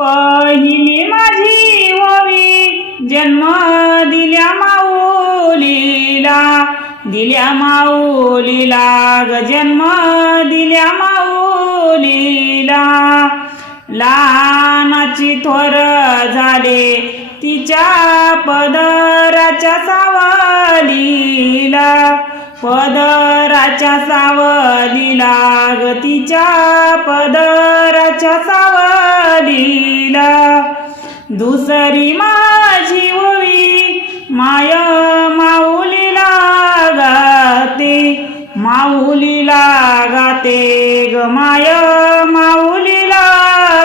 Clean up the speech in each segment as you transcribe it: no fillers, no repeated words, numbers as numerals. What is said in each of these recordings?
पहिली माझी ओवी जन्म दिल्या माऊलीला, दिल्या माऊलीला ग जन्म दिल्या माऊलीला. लहानाची थोर झाले तिच्या पदराच्या सावलीला, पदराच्या सावलीला ग तिच्या पदराच्या सावलीला. दुसरी माझी ओवी माय माऊलीला गाते, माऊलीला गाते ग माय माऊलीला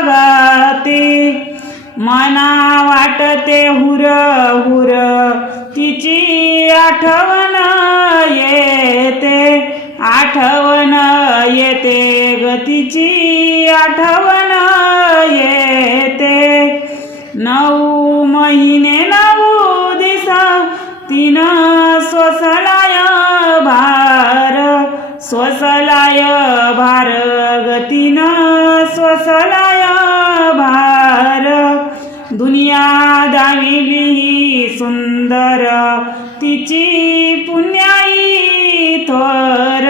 गाते. मना वाटते हुर हुर तिची आठवण येते, आठवण येते ग तिची आठवण येते. 9 महिने 9 दिस तीन सोसलाय भार, सोसलाय भार ग तीन सोसलाय भार. दुनिया दाविली सुंदर तिची पुण्याई थोर,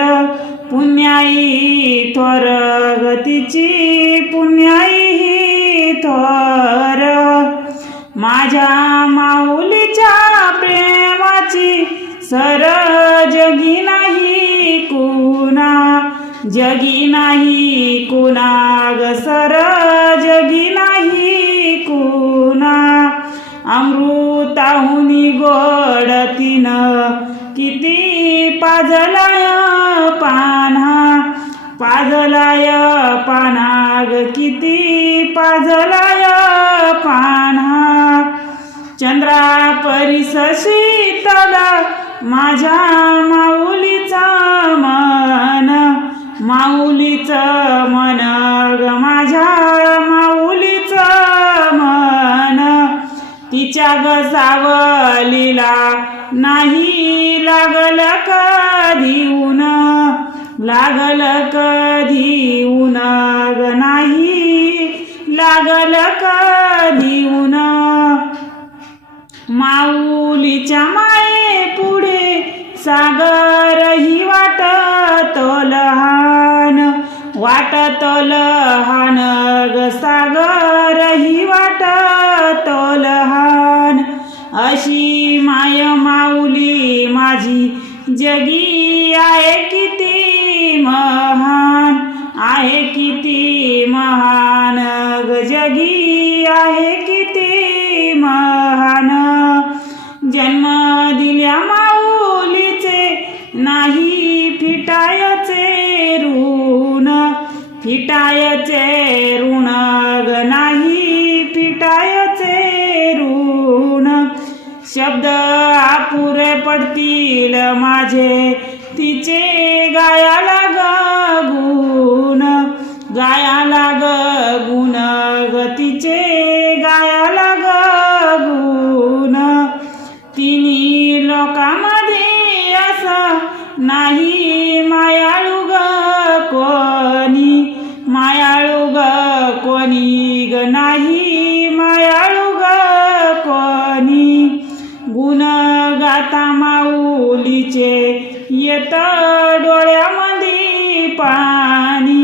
पुण्याई थोर ग तिची पुण्याई थोर. माझ्या माऊलीच्या प्रेमाची सर जगी नाही कुणा, जगी नाही कुणा ग सर जगी नाही कुणा. अमृताहुनी गोड तीन किती पाजलाय पाना, पाजलाय पाना ग किती पाजलाय पाना. चंद्रा परिस शीतल माझ्या माऊलीचा मन, माऊलीचं मन ग माझ्या माऊलीचं मन. तिच्या ग सावलीला नाही लागल कधी ऊन, लागल कधी ऊन ग नाही लागल कधी ऊन. माऊलीच्या माये पुढे सागर ही वाटतो लहान, वाटतो लहान ग सागर ही वाटतो लहान. अशी माय माऊली माझी जगी आहे किती महान, आहे किती महान ग जगी आहे किती महान. जन्म दिल्या माऊलीचे नाही फिटायचे ऋण, फिटायचे ऋण ग नाही फिटायचे ऋण. शब्द अपुरे पडतील माझे तिचे गायाला ग गुण, गायाला ग गुण ग तिचे गायाला ग गुण. तिन्ही लोकांमध्ये असं नाही मायाळू ग कोणी, मायाळू ग कोणी ग नाही मायाळू ग कोणी. गुण गाता माऊलीचे येत डोळ्यामध्ये पाणी,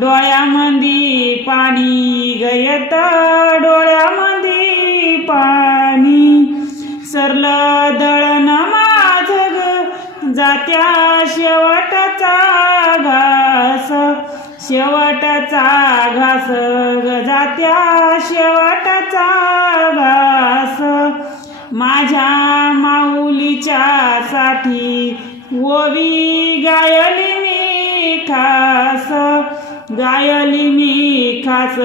डोळ्यामध्ये पाणी ग येत डोळ्यामध्ये पाणी. सरलं दळण माझं ग जात्या शेवटचा घास, शेवटचा घास ग जात्या शेवटचा घास. माझ्या माऊलीच्या साठी ओवी गायली मी खास, गायली मी खास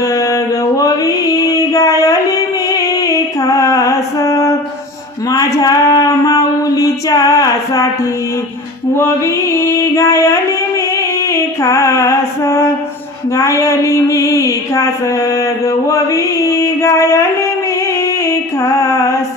ग ओवी गायली मी खास. माझ्या माऊलीच्या साठी ओवी गायली मी खास, गायली मी खास ग ओवी गायली मी खास.